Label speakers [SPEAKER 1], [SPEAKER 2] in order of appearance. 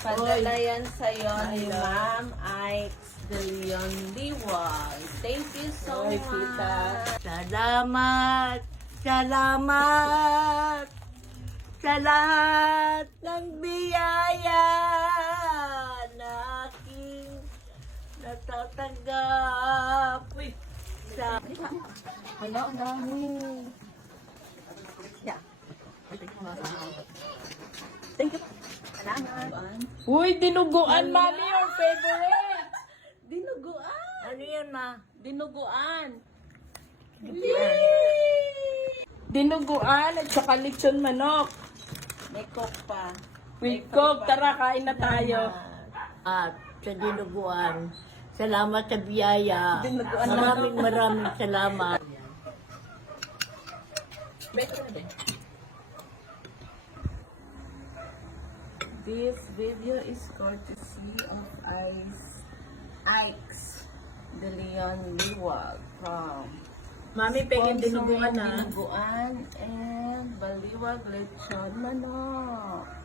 [SPEAKER 1] Padala yan sa'yo ni Ma'am Ike's de Leon Liwag. Thank you so
[SPEAKER 2] Ay,
[SPEAKER 1] much.
[SPEAKER 2] tita.
[SPEAKER 3] Salamat! Salamat! Sa lahat ng biyaya na aking natatanggap. Sa...
[SPEAKER 2] Ano, dami.
[SPEAKER 3] Thank you. Salamat.
[SPEAKER 2] Uy, dinuguan, mami, your favorite.
[SPEAKER 1] Dinuguan.
[SPEAKER 3] Ano yan, ma?
[SPEAKER 1] Dinuguan.
[SPEAKER 2] Dinuguan at saka lechon manok.
[SPEAKER 1] May coke pa.
[SPEAKER 2] With coke, tara, kain na tayo.
[SPEAKER 3] At sa dinuguan. Salamat sa biyaya.
[SPEAKER 2] Dinuguan na
[SPEAKER 3] Maraming salamat.
[SPEAKER 1] This video is courtesy of Ike's de Leon Liwag from
[SPEAKER 2] Mami, pengin dinuguan na.
[SPEAKER 1] Dinuguan and Baliwag Lechon Manok.